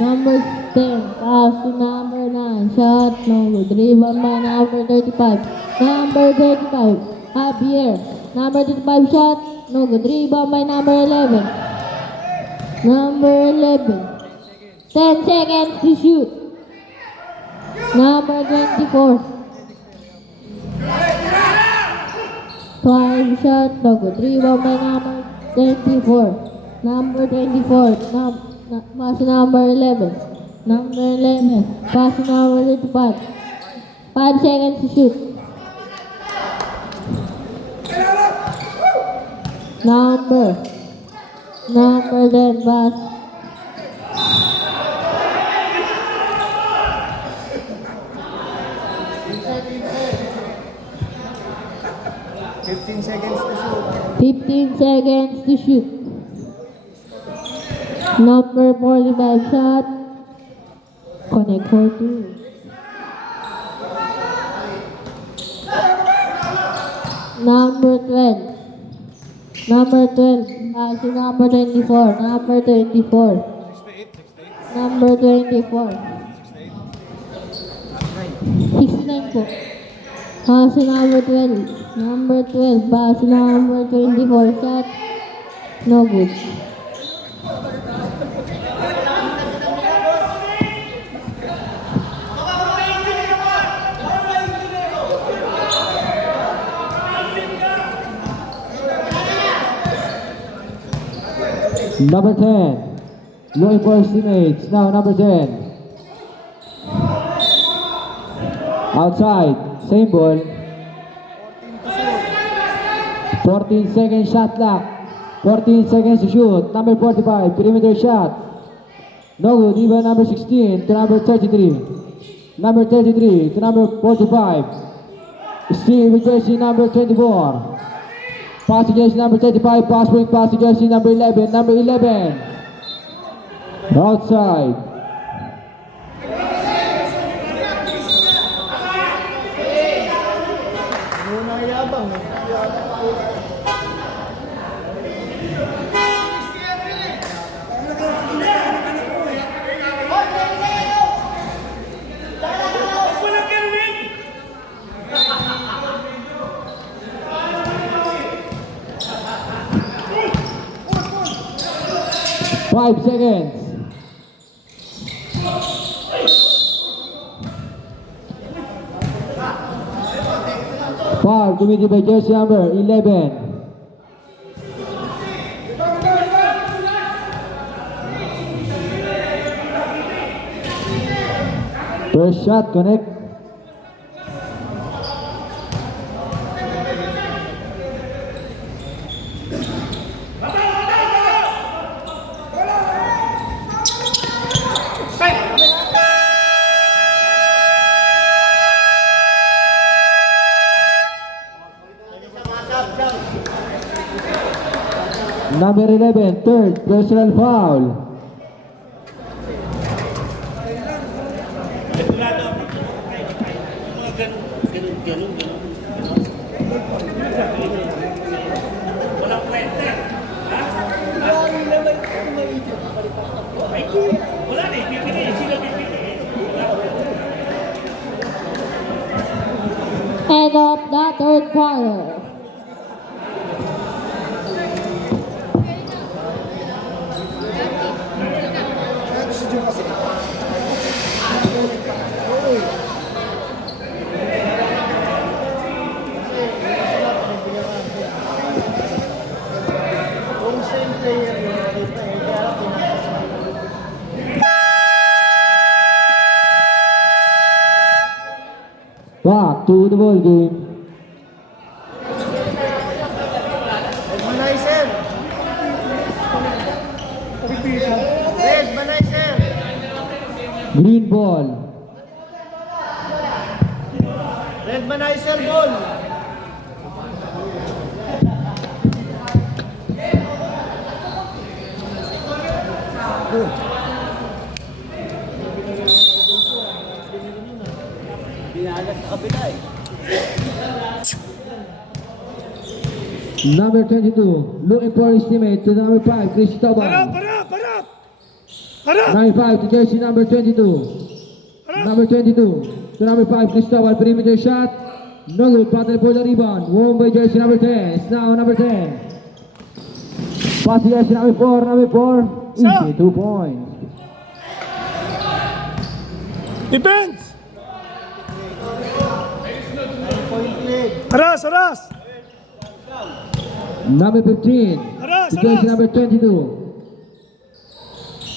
Number 10, pass to number 9, shot, no good, rebound by number 35, number 35, Javier, number 35 shot, no good, rebound by number 11, number 11, 10 seconds to shoot, number 24, 5 shot, no good, rebound by number 24, number 24, pass to number 11. Number 11. Pass to number 35. 5 seconds to shoot. Number 10. Pass. Fifteen seconds to shoot. 15 seconds to shoot. Number 45 shot. Connect for 2. Number 12. Number 12. Pass to number 24. Number 24. Number 24. 69 po. Pass to number 12. Number 12. Pass to number 24. Shot. No good. Number 10. Looking for his teammates. Now number 10. Outside. Same ball. 14 seconds shot clock. 14 seconds to shoot. Number 45. Perimeter shot. No good. Even number 16 to number 33. Number 33 to number 45. Steve with jersey number 24. Pass to jersey number 35. Pass to jersey number 11. Number 11. Outside. Muna yabang eh. Walang ganun! 5 seconds. Foul committed by jersey number 11. First shot connect. Number 11, third personal foul. Regulado. Mga ganun. Walang kwenta. Ha? Ay, wala na. Bibili. Sila bibili. End of the third quarter. Kung same player yun, nakita eh, kaya pinakasama. Back to the ball game. Manaiser! Red, Manaiser! Green ball. Red Manaiser ball! Number 22, looking for his teammate to number 5, Cristobal. Harap! 95 to jersey number 22. Number 22 to number 5, Cristobal. Perimeter shot. No good. Battle for the rebound. Won by jersey number 10. It's now number 10. Pass to jersey number 4. Number 4. Easy. 2 points. Defense! Point leg. Haras! Number 15 Aras, to jersey aras. number 22.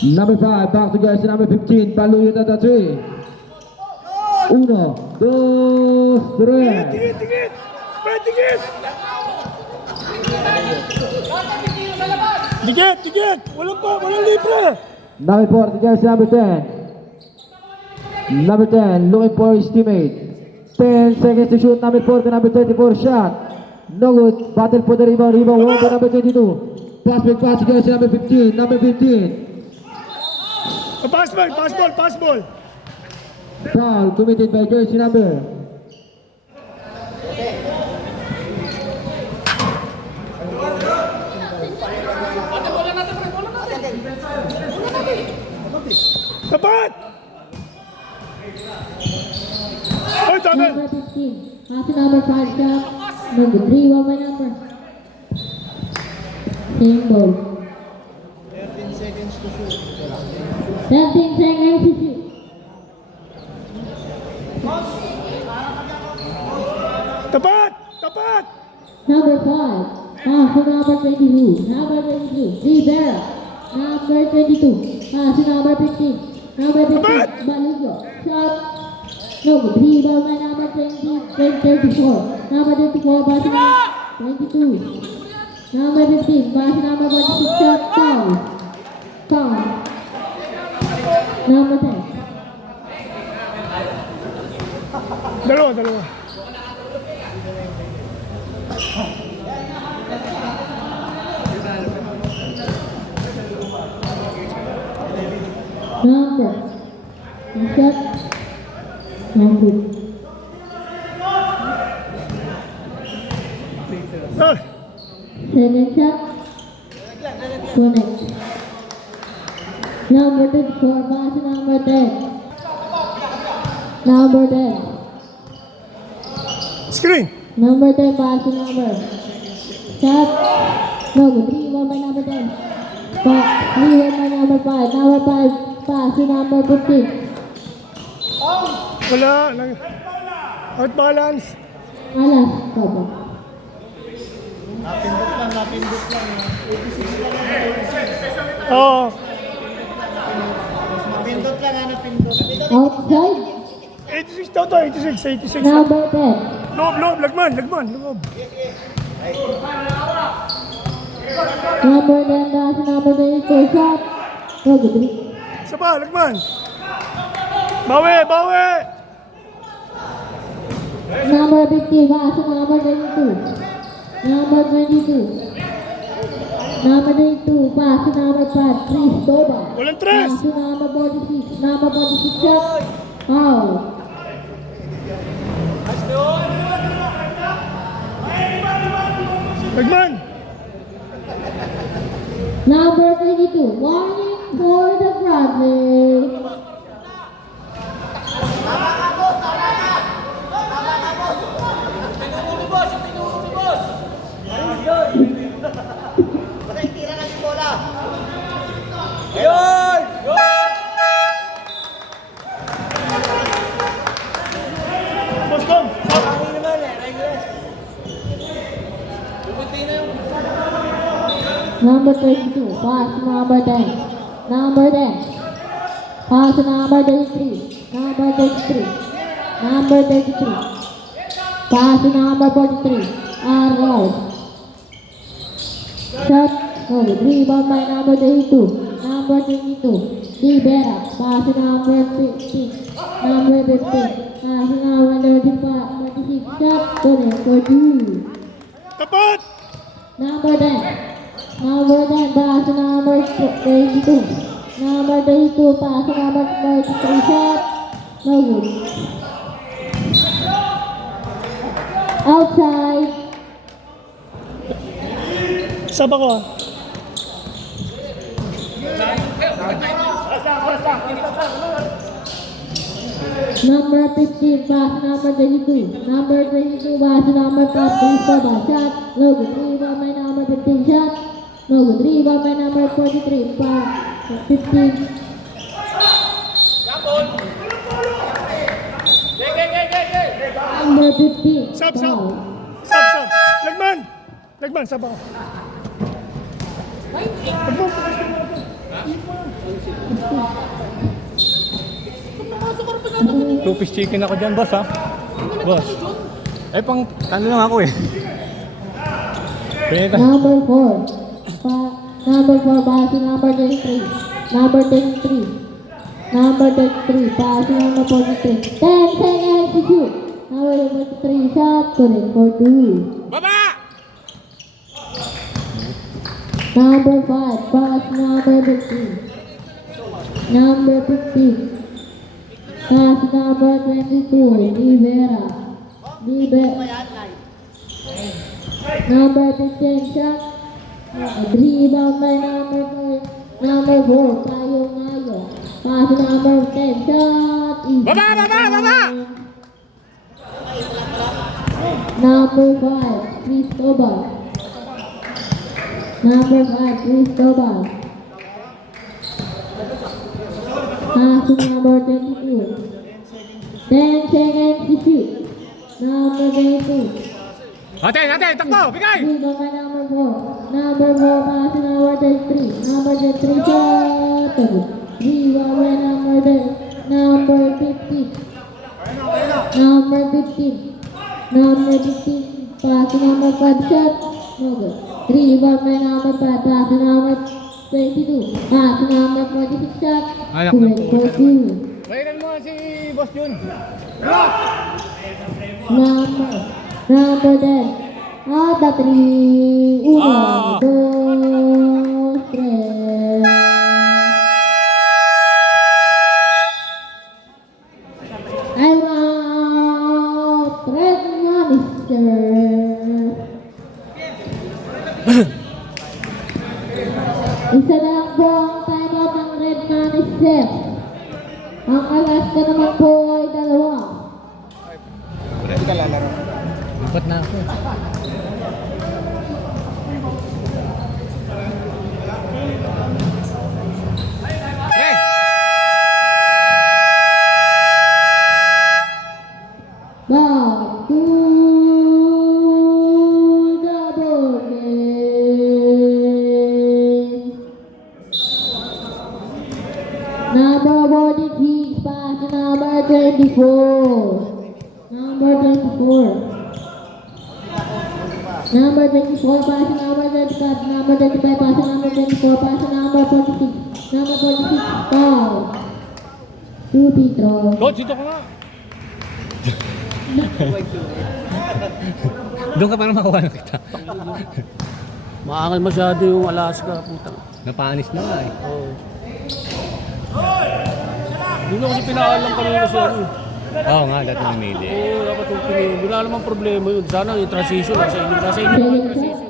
Number 5 back to jersey number 15. Paluyot at the 3. 1, 2, 3. Tingit! Spread tingit! Tigit! Walang libre! Number 4 to jersey number 10. Number 10 looking for his teammate. 10 seconds to shoot. Number 4 to number 34 shot. No good. Battle for the rebound. Rebound won by number 22. Pass to jersey number 15. Number 15. Pass ball! Foul committed by jersey number. Tapat! Ay, tama! Number 15. Pass to number 5 shot. Number 3, one by number. Same ball. 13 seconds to shoot. 13 seconds to shoot. Tapat! Number 5. Pass to number 22. Number 22. Rivera. number 22. Pass to number 15. Number 15, Balugo. Shot. No good. Rebound by number 34. Number 24, pass to number 22. Number 15, pass to number 46. Shot. Foul. Foul. Number 10. Dalawa. Number. Shot. No good. Ah, Second shot. Connect. Number 24, pass to number 10. Number 10. screen. Number 10, pass to number. Shot. No good. Rebound by number 10. Rebound by number 5. Number 5, pass to number 15. Wala. Out balance. Alas. Cover. Oo. Outside. 86 daw to. 86. Number 10. Loob. Lagman. Number 10, pass to number 22. Shot. No good. Isa pa, lagman. Bawi. Number 50, pass to number 22. Number 22. Number 22, pass to number 5. Cristobal. Walang tres. Pass to number 46. Number 46 shot. Foul. Lagman. Number 22, warning for the Brazil. Boston. Number 32, pass to number 10. Number 10. Pass to number 33. Number 33. Number 33. Pass to number 43. Arrow. Shot. Oh, rebound by number 32. Number 22. Libera. Pass to number 15. Number 15. Pass to number 36. Shot. Connect for two. Tapat. Number 10. Number 10, pass to number 22. Number 22, pass to number 33. Shot. No good. Outside. Saba ko. Number 15, pass to number 22. Number 22, pass to number 5. Cristobal. Shot. No good. Rebound by number 15. Shot. No good. Rebound by number 43. Pass. 15. Number 15. Sab. Foul. Lagman, saba ko. Two-piece chicken ako dyan, boss, ha? Boss. Pang, lang ako eh. Pinita. Number 4. Number 4, pass to number 23. Number 23. Number 23, pass to number 43. 10 seconds to shoot. Number 23, shot. Correct for 2. Baba! Number 5, pass to number 15. Number 15. Pass to number 22. Rivera. Number 15, shot. Rebound by number 4. Tayo. Pass to number 10. Shot. Baba! Number 5. Cristobal. Number 5. Cristobal. Pass to number 22. 10 seconds to shoot. Number 22. Ate, takbo! Bigay! Rebound by number 4. Number 4, pass to number 33. Number 33, shot. Rebound by number 15. Number 15. Number 15, pass to number 5, shot. No good. Rebound by number 5, pass to number 22. Pass to number 46, shot. Anak ng Good for two. Bayaran mo si Boss Jun. Number 10. At the 3. Uno, dos, tres. I want red money, sir. Isa lang po ang timeout ng red money, sir. Ang alas na naman po ay 2. Lipat na ako. Pre! Back to the ball game. Number 46, pass to number 24. Number 24. Number 24, pass to number 35. Number 35, pass to number 24. Pass to number 46. Number 46, foul. 2 free throw. Coach, dito ka nga. Doon ka para makuha na kita. Maangal masyado yung Alaska, putang. Napanis na nga eh. Hindi ko kasi pinaalam kanina siya. Oo nga, dati namili. Oo, dapat yung pinili. Wala namang problema yun. Sana yung transition, nasa inyo yung transition.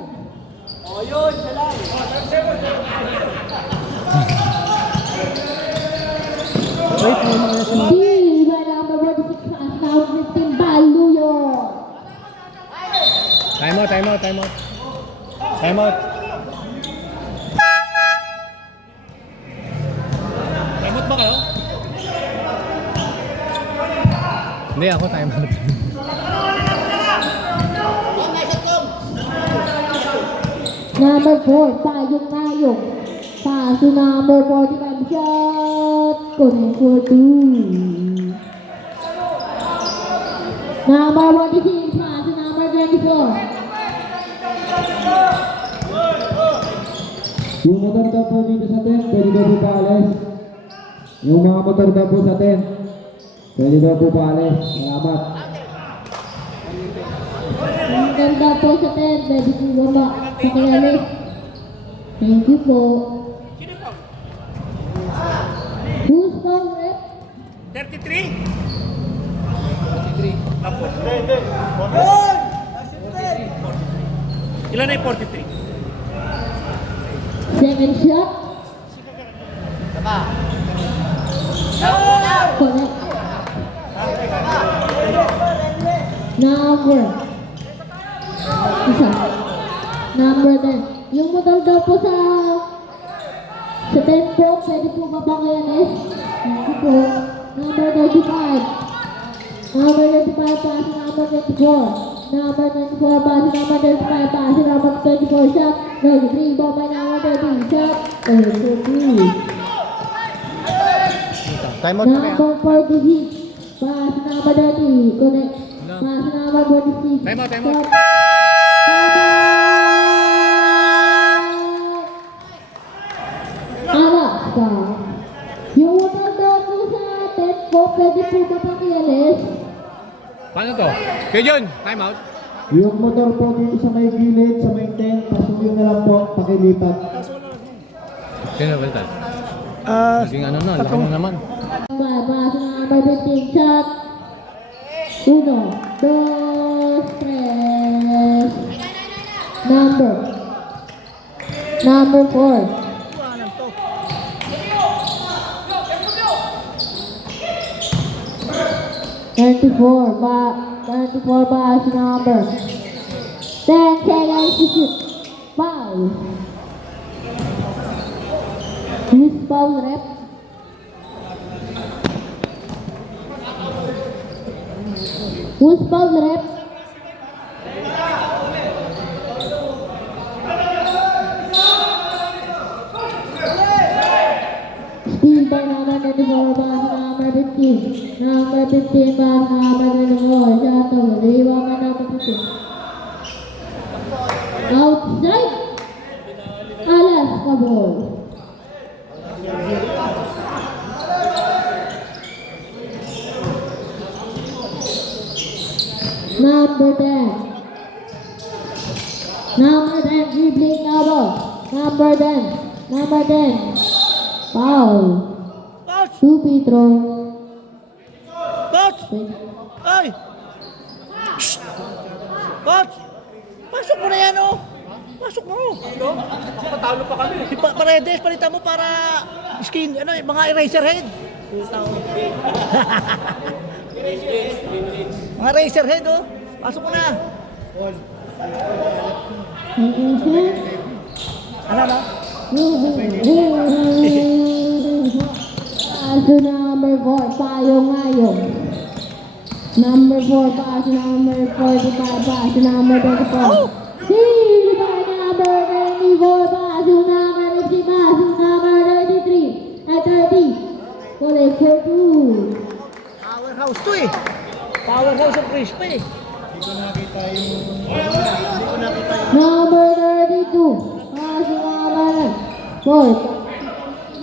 Steal by number 46, pass number 15, Baluyo. Time out, time out, time out. Time out. Time out ba kayo? Hindi ako, time out. Number 4, Payong. Pass to number 45, shot. Connect for 2. Number 46, pass to number 24. Yung motor daw po dito sa tent, pwede daw po paalis. Yung mga motor daw po sa tent, pwede daw po paalis. Salamat. Ang ganda po sa tent, pwede po baba. Pakialis. Thank you po. Who's foul, rep? 33? Ilan na yung 43? 7 shot. Correct. Number. Isa. Number 10. Yung motor daw po sa tempo, pwede po mabangayanis. Thank you po. Number 35. Number 35, pass number 24. Number 24, pass number 35, pass number 24, shot. No, 3 ball by number 13, shot. Time out na kaya. Number 46, pass number 30, connect. Pass number 46. Time out, time out. Alaska. Yung motor daw po sa tempo, pwede po ba pakialis? Paano to? Kuya Jun, time out. Yung motor po dito sa may gilid, sa may tent, pasukin na lang po, pakilipat. Sino ba ito? Naging ano na, laki mo naman. Pass number 15, shot. 1, 2, 3. Number 4. 34 pass number 10 seconds to shoot. Foul. Who's foul, rep? Who's foul, rep? 15. Number 15, pass number 24. Shot over 3, ball by number 15. Outside. Alaska ball. Number 10. Number 10, dribbling now ball. Number 10. Number 10. Foul. Coach! 2 free throw. Coach! Ay! Shh! Coach! Pasok mo na yan, oh! Pasok mo! Patalo pa kami. Si Paredes, palitan mo para skin, ano, mga eraser head. Mga eraser head, oh. Pasok mo na. Ano na? Paso number 4, Payo Ngayon. Number 4, paso number 45, paso number 24. Sili by number 24, paso number 50, paso number 33, at 30. Collect for 2. Powerhouse to eh. Powerhouse of Crispa eh. Number 32, paso number 4.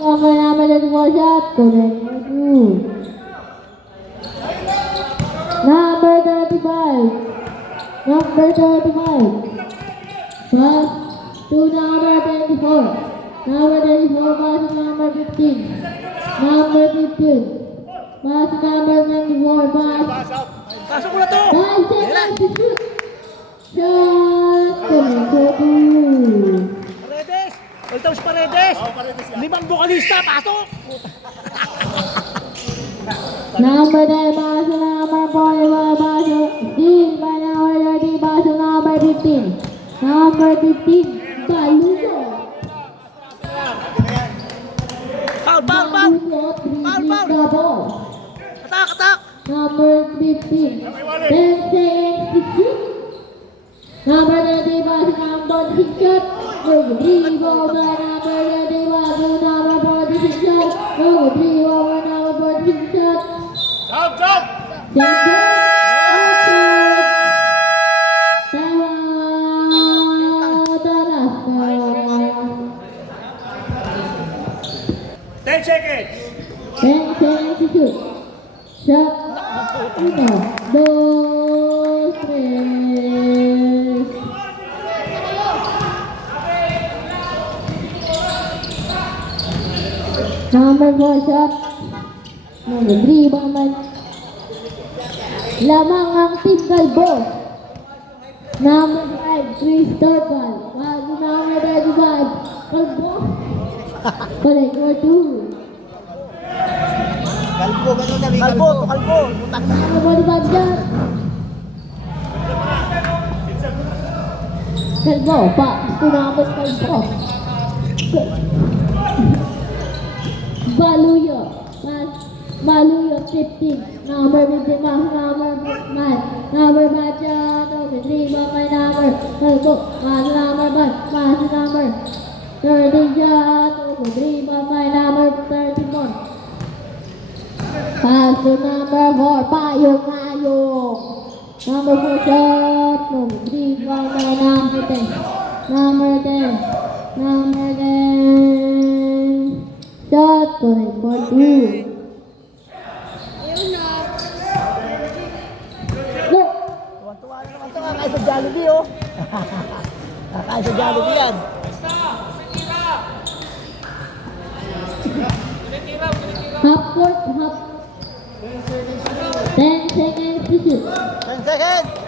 Number 34 shot, collect for 2. Number 35. Number 35. Pass to number 24. Number 24, pass to number 15. Number 15. Pass to number 24. Pass. Pasok mo na to. 5 seconds to shoot. Shot. Collect for 2. Paredes. Ultros Paredes. Limang bukalista. Pasok. Number 10, pass to number 41, pass to steal by number 30, pass to number 15. Number 15, Baluso. Foul. Baluso, Foul. dribbling the ball. Atak. Number 15, 10 seconds to shoot. Number 30, pass to number 6 shot. Dribble by number 30, pass to number 46 shot. Dribble by number 46 shot. Jump! Ten seconds! 10 seconds to shoot. Shot. 1, 2, 3. Number 4 shot. Number 3 Bangman. Lamang ang Team Galbo. Number 5 Cristobal. Number 35 Galbo. Collect for 2. Kalbo. Utak na. Number 45 shot. Galbo pa. Gusto namin Galbo. Baluyo 15. Number 50, number 9. Number 5 shot. Number 3 by number. Galbo. Pass number 5. Pass number 30 shot. Number 3 by number 34. Pass to number 4. Payong Ayong. Number 4 shot. Number 3 by number 10. Number 10. Number 10. Shot. Collect for 2. Go! Tuwa na naman ito. Kakain sa Jollibee, oh. Kakain sa Jollibee yan. Half court, half. 10 seconds to shoot. 10 seconds.